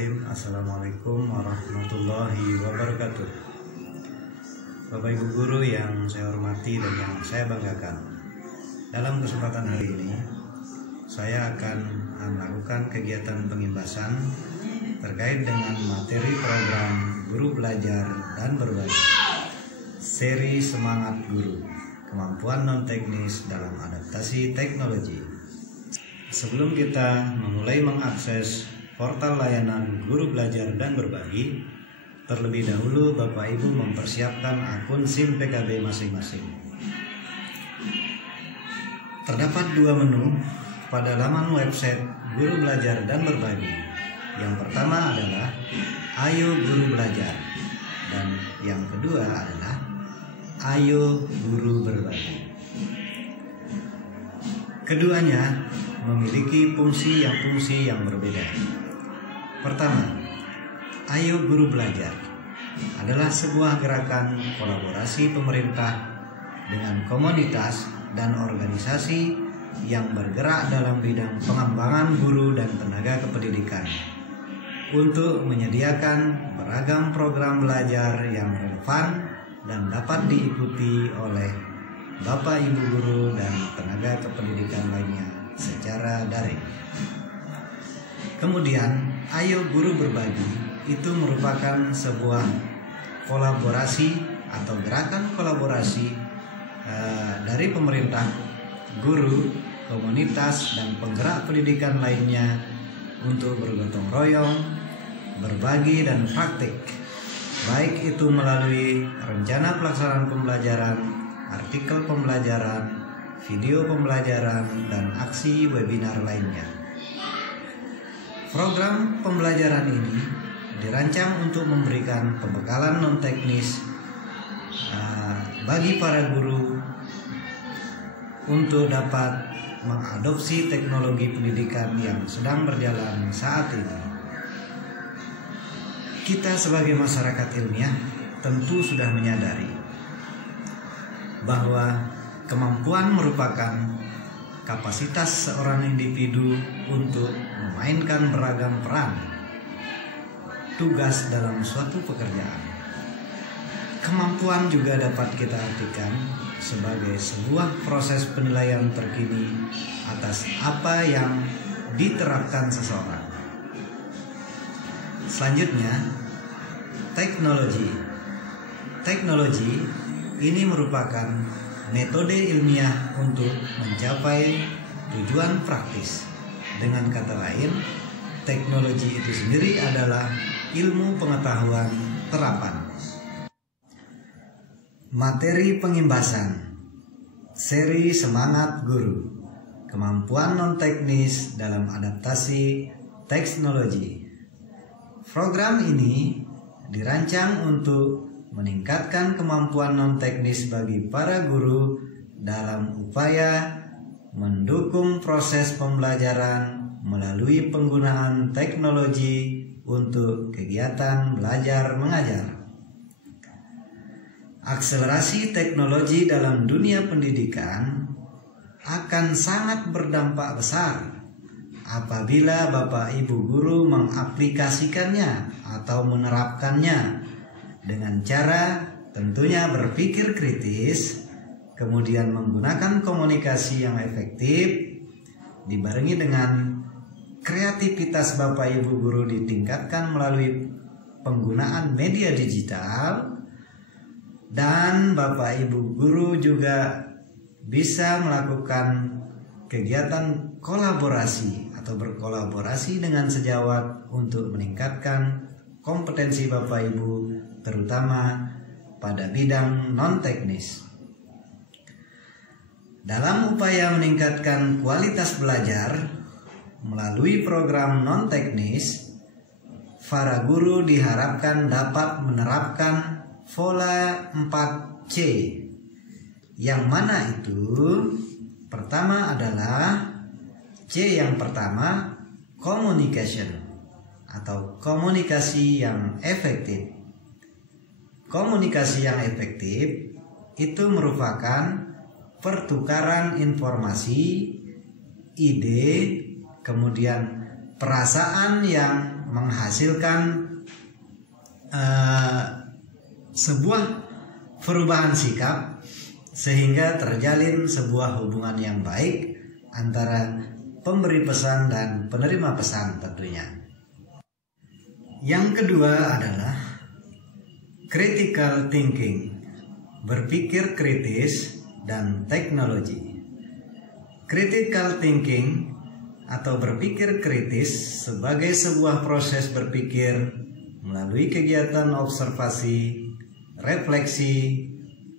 Bismillahirrahmanirrahim. Assalamualaikum warahmatullahi wabarakatuh. Bapak Ibu Guru yang saya hormati dan yang saya banggakan, dalam kesempatan hari ini saya akan melakukan kegiatan pengimbasan terkait dengan materi program Guru Belajar dan Berbagi, seri Semangat Guru, kemampuan non-teknis dalam adaptasi teknologi. Sebelum kita memulai mengakses portal layanan Guru Belajar dan Berbagi, terlebih dahulu Bapak Ibu mempersiapkan akun SIM PKB masing-masing. Terdapat dua menu pada laman website Guru Belajar dan Berbagi. Yang pertama adalah Ayo Guru Belajar, dan yang kedua adalah Ayo Guru Berbagi. Keduanya memiliki fungsi yang berbeda. Pertama, Ayo Guru Belajar adalah sebuah gerakan kolaborasi pemerintah dengan komunitas dan organisasi yang bergerak dalam bidang pengembangan guru dan tenaga kependidikan untuk menyediakan beragam program belajar yang relevan dan dapat diikuti oleh Bapak Ibu Guru dan tenaga kependidikan lainnya secara daring. Kemudian, Ayo Guru Berbagi itu merupakan sebuah kolaborasi atau gerakan kolaborasi dari pemerintah, guru, komunitas, dan penggerak pendidikan lainnya untuk bergotong royong, berbagi, dan praktik, baik itu melalui rencana pelaksanaan pembelajaran, artikel pembelajaran, video pembelajaran, dan aksi webinar lainnya. Program pembelajaran ini dirancang untuk memberikan pembekalan non-teknis bagi para guru untuk dapat mengadopsi teknologi pendidikan yang sedang berjalan saat ini. Kita sebagai masyarakat ilmiah tentu sudah menyadari bahwa kemampuan merupakan kapasitas seorang individu untuk memainkan beragam peran tugas dalam suatu pekerjaan. Kemampuan juga dapat kita artikan sebagai sebuah proses penilaian terkini atas apa yang diterapkan seseorang. Selanjutnya, teknologi. Teknologi ini merupakan metode ilmiah untuk mencapai tujuan praktis. Dengan kata lain, teknologi itu sendiri adalah ilmu pengetahuan terapan. Materi pengimbasan, seri Semangat Guru, kemampuan non-teknis dalam adaptasi teknologi. Program ini dirancang untuk meningkatkan kemampuan non-teknis bagi para guru dalam upaya mendukung proses pembelajaran melalui penggunaan teknologi untuk kegiatan belajar mengajar. Akselerasi teknologi dalam dunia pendidikan akan sangat berdampak besar apabila Bapak Ibu Guru mengaplikasikannya atau menerapkannya dengan cara tentunya berpikir kritis, kemudian menggunakan komunikasi yang efektif, dibarengi dengan kreativitas Bapak Ibu Guru ditingkatkan melalui penggunaan media digital, dan Bapak Ibu Guru juga bisa melakukan kegiatan kolaborasi atau berkolaborasi dengan sejawat untuk meningkatkan kompetensi Bapak Ibu, terutama pada bidang non-teknis. Dalam upaya meningkatkan kualitas belajar melalui program non-teknis, para guru diharapkan dapat menerapkan pola 4C, yang mana itu pertama adalah C yang pertama, communication atau komunikasi yang efektif. Komunikasi yang efektif itu merupakan pertukaran informasi, ide, kemudian perasaan yang menghasilkan sebuah perubahan sikap sehingga terjalin sebuah hubungan yang baik antara pemberi pesan dan penerima pesan tentunya. Yang kedua adalah critical thinking, berpikir kritis dan teknologi. Critical thinking atau berpikir kritis sebagai sebuah proses berpikir melalui kegiatan observasi, refleksi,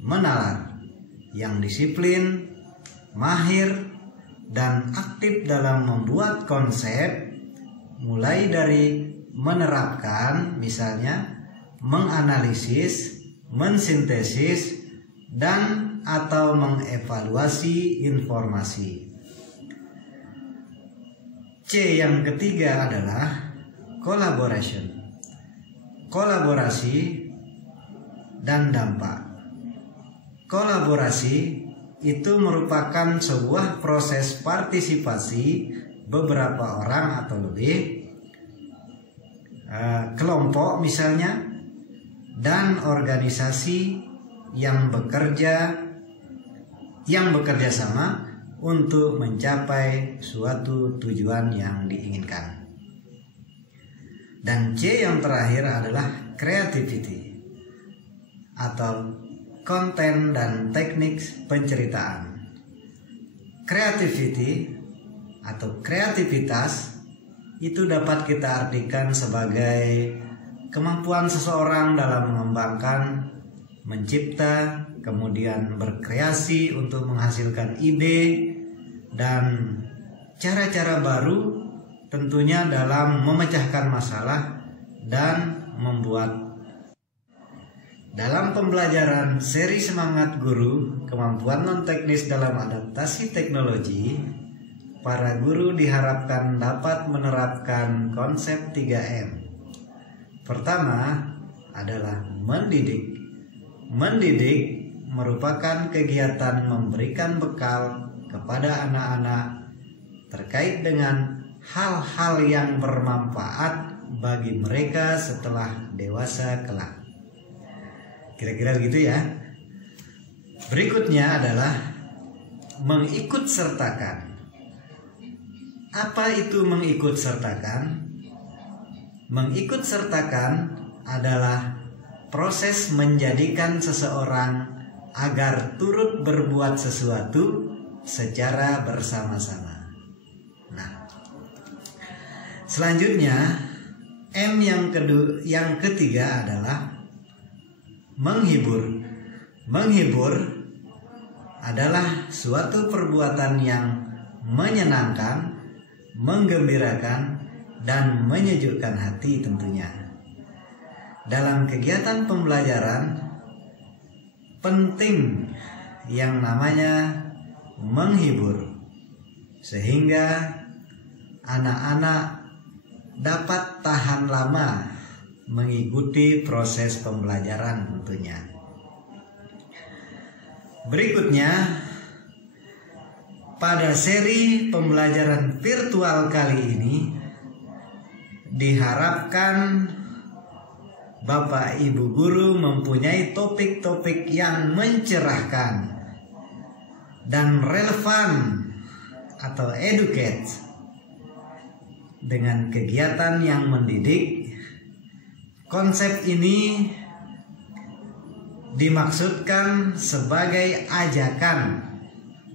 menalar yang disiplin, mahir, dan aktif dalam membuat konsep, mulai dari menerapkan, misalnya menganalisis, mensintesis, dan atau mengevaluasi informasi. C yang ketiga adalah collaboration, kolaborasi dan dampak. Kolaborasi itu merupakan sebuah proses partisipasi beberapa orang atau lebih, kelompok misalnya, dan organisasi yang bekerja sama untuk mencapai suatu tujuan yang diinginkan. Dan C yang terakhir adalah creativity atau konten dan teknik penceritaan. Creativity atau kreativitas itu dapat kita artikan sebagai kemampuan seseorang dalam mengembangkan, mencipta, kemudian berkreasi untuk menghasilkan ide dan cara-cara baru, tentunya dalam memecahkan masalah dan membuat. Dalam pembelajaran seri Semangat Guru, kemampuan non-teknis dalam adaptasi teknologi, para guru diharapkan dapat menerapkan konsep 3M. Pertama adalah mendidik. Mendidik merupakan kegiatan memberikan bekal kepada anak-anak terkait dengan hal-hal yang bermanfaat bagi mereka setelah dewasa kelak. Kira-kira begitu ya. Berikutnya adalah mengikut sertakan. Apa itu mengikut sertakan? Mengikut sertakan adalah proses menjadikan seseorang agar turut berbuat sesuatu secara bersama-sama. Nah, selanjutnya M yang ketiga adalah menghibur. Menghibur adalah suatu perbuatan yang menyenangkan, menggembirakan, dan menyejukkan hati tentunya. Dalam kegiatan pembelajaran penting yang namanya menghibur, sehingga anak-anak dapat tahan lama mengikuti proses pembelajaran tentunya. Berikutnya, pada seri pembelajaran virtual kali ini diharapkan Bapak Ibu guru mempunyai topik-topik yang mencerahkan dan relevan atau educate dengan kegiatan yang mendidik. Konsep ini dimaksudkan sebagai ajakan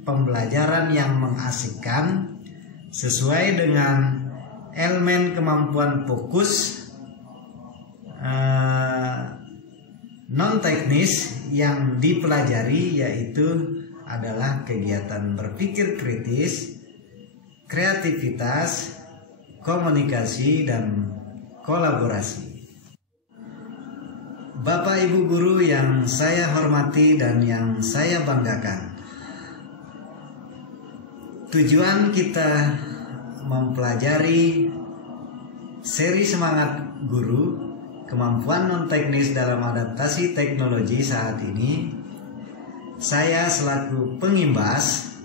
pembelajaran yang mengasikkan sesuai dengan elemen kemampuan fokus non-teknis yang dipelajari, yaitu adalah kegiatan berpikir kritis, kreativitas, komunikasi, dan kolaborasi. Bapak Ibu guru yang saya hormati dan yang saya banggakan, tujuan kita mempelajari seri Semangat Guru, kemampuan non-teknis dalam adaptasi teknologi saat ini, saya selaku pengimbas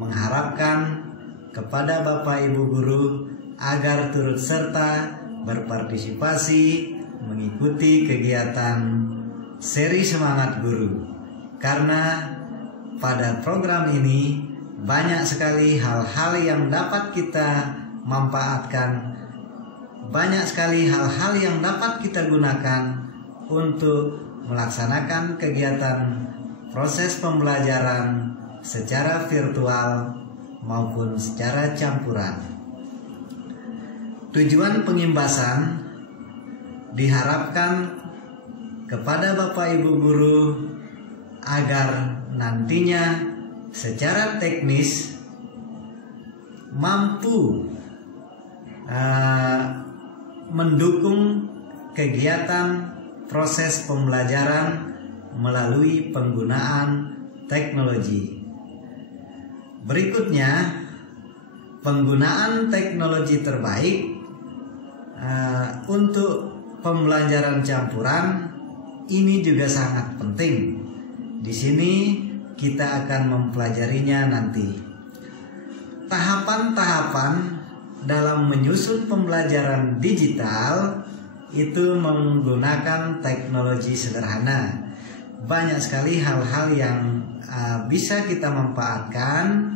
mengharapkan kepada Bapak Ibu guru agar turut serta berpartisipasi mengikuti kegiatan seri Semangat Guru, karena pada program ini banyak sekali hal-hal yang dapat kita manfaatkan, banyak sekali hal-hal yang dapat kita gunakan untuk melaksanakan kegiatan proses pembelajaran secara virtual maupun secara campuran. Tujuan pengimbasan diharapkan kepada Bapak Ibu guru agar nantinya secara teknis mampu mendukung kegiatan proses pembelajaran melalui penggunaan teknologi. Berikutnya, penggunaan teknologi terbaik untuk pembelajaran campuran ini juga sangat penting. Di sini kita akan mempelajarinya nanti. Tahapan-tahapan dalam menyusun pembelajaran digital itu menggunakan teknologi sederhana. Banyak sekali hal-hal yang bisa kita manfaatkan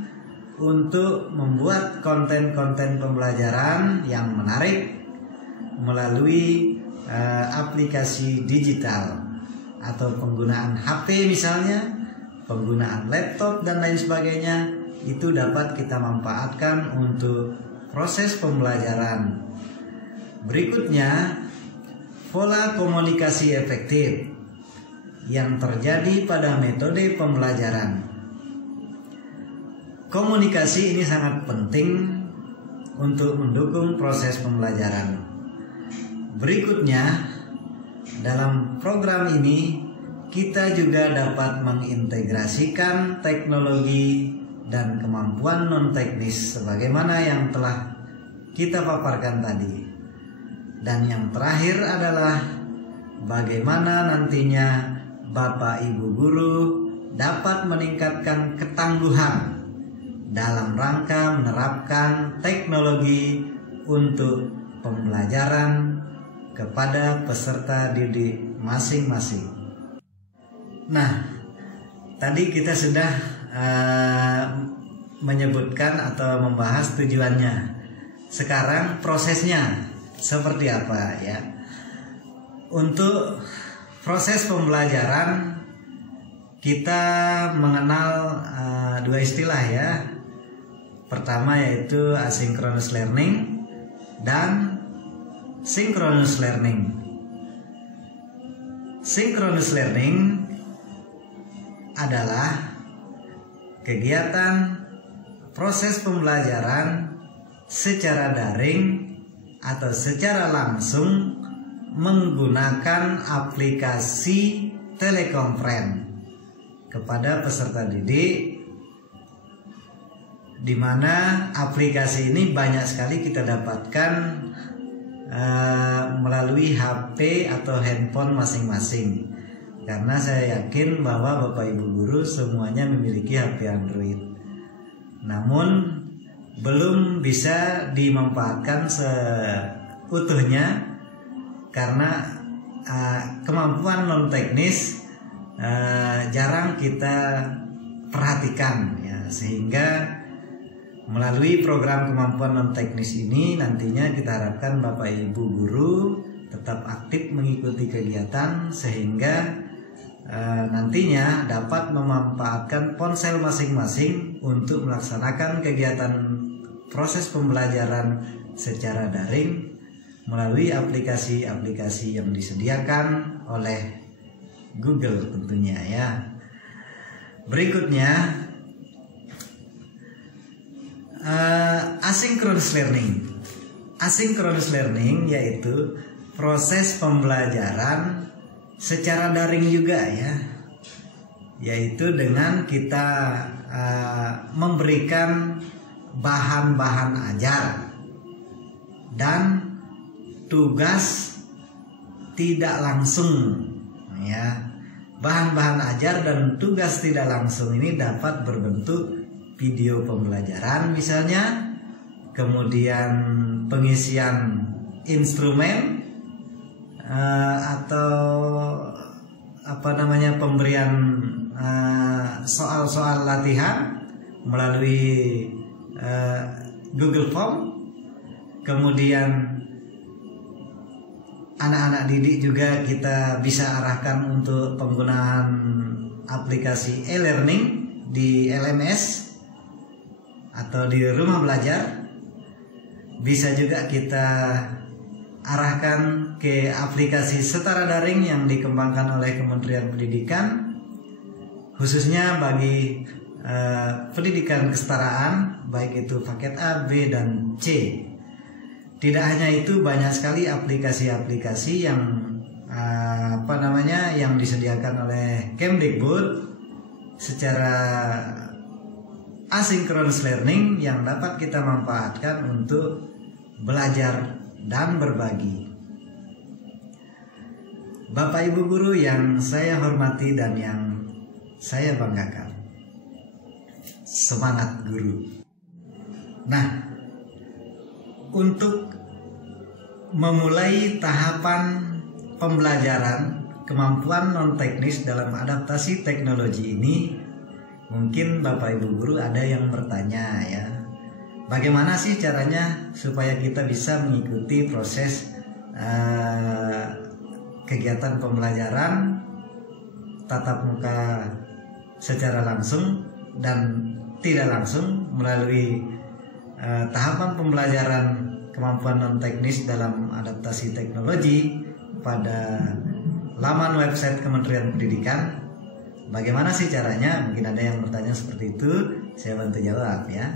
untuk membuat konten-konten pembelajaran yang menarik melalui aplikasi digital atau penggunaan HP misalnya, penggunaan laptop dan lain sebagainya, itu dapat kita manfaatkan untuk proses pembelajaran. Berikutnya, pola komunikasi efektif yang terjadi pada metode pembelajaran. Komunikasi ini sangat penting untuk mendukung proses pembelajaran. Berikutnya, dalam program ini kita juga dapat mengintegrasikan teknologi dan kemampuan non-teknis sebagaimana yang telah kita paparkan tadi. Dan yang terakhir adalah bagaimana nantinya Bapak Ibu guru dapat meningkatkan ketangguhan dalam rangka menerapkan teknologi untuk pembelajaran kepada peserta didik masing-masing. Nah, tadi kita sudah menyebutkan atau membahas tujuannya. Sekarang prosesnya seperti apa ya? Untuk proses pembelajaran kita mengenal dua istilah ya. Pertama yaitu asynchronous learning dan synchronous learning. Synchronous learning adalah kegiatan proses pembelajaran secara daring atau secara langsung menggunakan aplikasi telekonferensi kepada peserta didik, di mana aplikasi ini banyak sekali kita dapatkan melalui HP atau handphone masing-masing. Karena saya yakin bahwa Bapak Ibu guru semuanya memiliki HP Android. Namun belum bisa dimanfaatkan seutuhnya karena kemampuan non teknis jarang kita perhatikan ya, sehingga melalui program kemampuan non teknis ini nantinya kita harapkan Bapak Ibu guru tetap aktif mengikuti kegiatan sehingga nantinya dapat memanfaatkan ponsel masing-masing untuk melaksanakan kegiatan proses pembelajaran secara daring melalui aplikasi-aplikasi yang disediakan oleh Google tentunya ya. Berikutnya asynchronous learning. Asynchronous learning yaitu proses pembelajaran secara daring juga ya, yaitu dengan kita memberikan bahan-bahan ajar dan tugas tidak langsung ya. Bahan-bahan ajar dan tugas tidak langsung ini dapat berbentuk video pembelajaran misalnya, kemudian pengisian instrumen atau pemberian soal-soal latihan melalui Google Form. Kemudian anak-anak didik juga kita bisa arahkan untuk penggunaan aplikasi e-learning di LMS atau di rumah belajar. Bisa juga kita arahkan ke aplikasi setara daring yang dikembangkan oleh Kementerian Pendidikan, khususnya bagi pendidikan kesetaraan, baik itu paket A, B, dan C. Tidak hanya itu, banyak sekali aplikasi-aplikasi yang yang disediakan oleh Kemdikbud secara asynchronous learning yang dapat kita manfaatkan untuk belajar dan berbagi. Bapak Ibu guru yang saya hormati dan yang saya banggakan, semangat guru. Nah, untuk memulai tahapan pembelajaran kemampuan non teknis dalam adaptasi teknologi ini, mungkin Bapak Ibu guru ada yang bertanya ya, bagaimana sih caranya supaya kita bisa mengikuti proses kegiatan pembelajaran tatap muka secara langsung dan tidak langsung melalui tahapan pembelajaran kemampuan non teknis dalam adaptasi teknologi pada laman website Kementerian Pendidikan. Bagaimana sih caranya? Mungkin ada yang bertanya seperti itu, saya bantu jawab ya.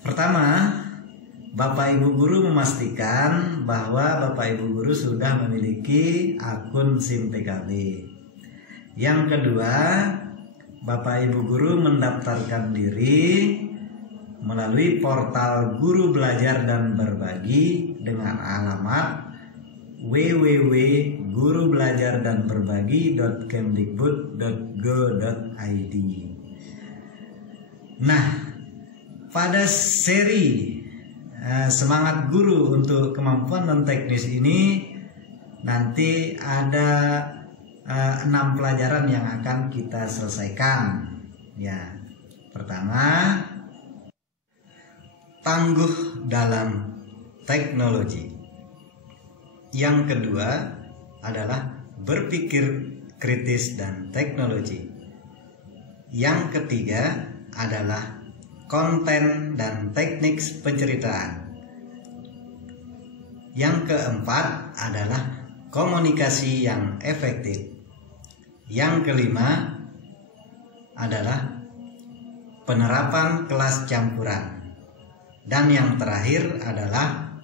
Pertama, Bapak Ibu guru memastikan bahwa Bapak Ibu guru sudah memiliki akun SIM PKB. Yang kedua, Bapak Ibu guru mendaftarkan diri melalui portal Guru Belajar dan Berbagi dengan alamat www.gurubelajardanberbagi.kemdikbud.go.id. Nah, pada seri Semangat Guru untuk Kemampuan Non Teknis ini nanti ada 6 pelajaran yang akan kita selesaikan. Ya, pertama, tangguh dalam teknologi. Yang kedua adalah berpikir kritis dan teknologi. Yang ketiga adalah konten dan teknik penceritaan. Yang keempat adalah komunikasi yang efektif. Yang kelima adalah penerapan kelas campuran. Dan yang terakhir adalah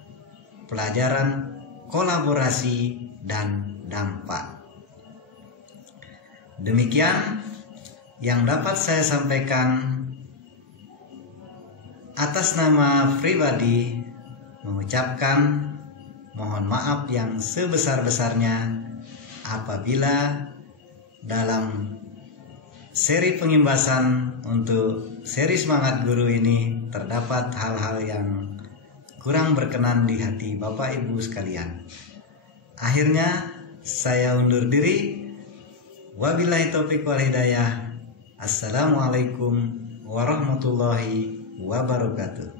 pelajaran kolaborasi dan dampak. Demikian yang dapat saya sampaikan atas nama pribadi, mengucapkan mohon maaf yang sebesar-besarnya apabila dalam seri pengimbasan untuk seri Semangat Guru ini terdapat hal-hal yang kurang berkenan di hati Bapak Ibu sekalian. Akhirnya saya undur diri. Wabillahi taufiq wal hidayah. Assalamualaikum warahmatullahi wabarakatuh.